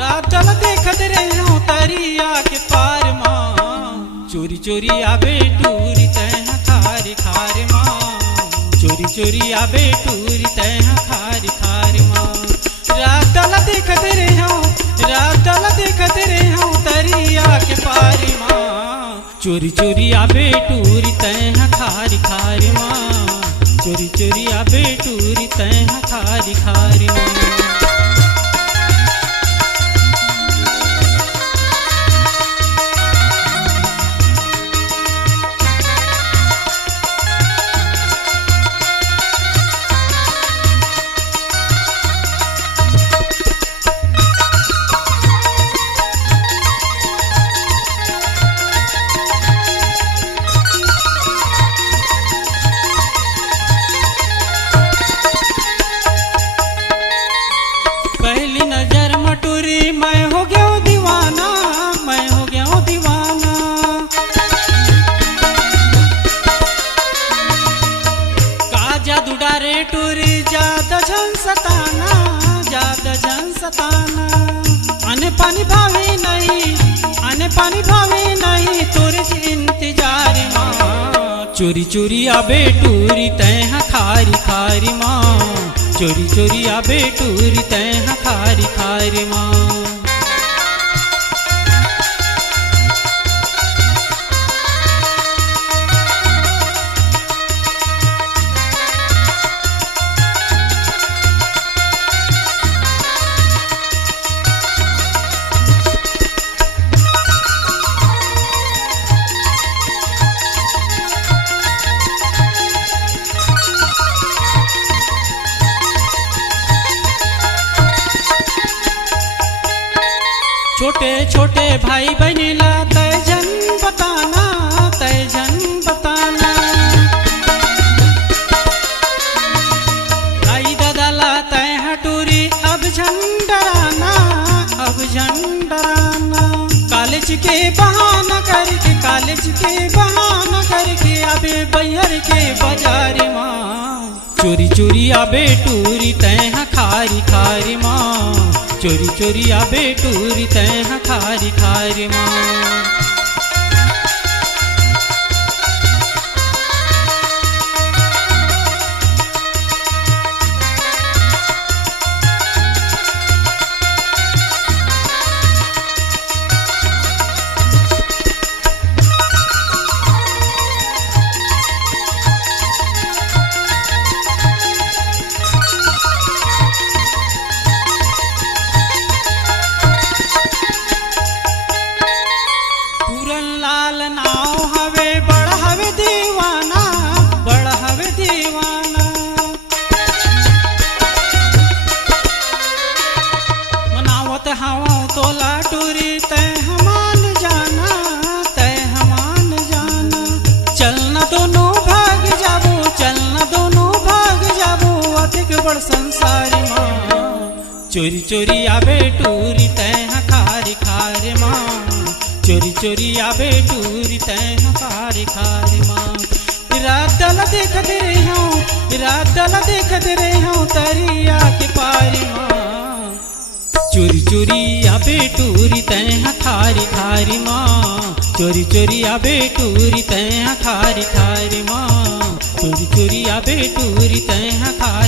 रातल देखते रहो तरिया के पार माँ चोरी चोरी आबे टूरी तह खारी खार माँ चोरी चोरी आबे टूरी तह खारी खार माँ रातल देखते रहो तरिया के पार माँ चोरी चोरी आबे टूरी तह खारी खार माँ चोरी चोरी आबे टूरी तह खारी खार माँ। पहली नजर मटूरी मैं हो गया दीवाना का जादू डारे टूरी ज्यादा झन सताना आने पानी भावे नहीं तोरे से इंतजार माँ चोरी चोरी आबे टूरी तह खारी खारी माँ चोरी चोरी आबे टूरी तह खारी खारी माँ। छोटे छोटे भाई बहनीला तय जन बताना आई दादाला तय हटूरी अब झन डराना कॉलेज के बहाना करके अबे बैहर के बाजार माँ चोरी चोरी आबे टूरी तय खारी खारी माँ चोरी चोरी आबे टूरी तह खारी खारी माँ। लाल नाव हवे बड़ हवे दीवाना मनावत हवा तोला टूरी तय मान जाना चलना दोनों भाग जाबू अधिक बड़ संसारी माँ चोरी चोरी आबे टूरी तय खारी खारी माँ चोरी चोरी आबे टूरी तह खारी खारी माँ। रातल देखते रहो तरिया के पारी माँ चोरी चोरी आबे टूरी तह खारी खारी माँ चोरी चोरी आबे टूरी तह खारी खारी माँ चोरी चोरी आबे टूरी तह खारी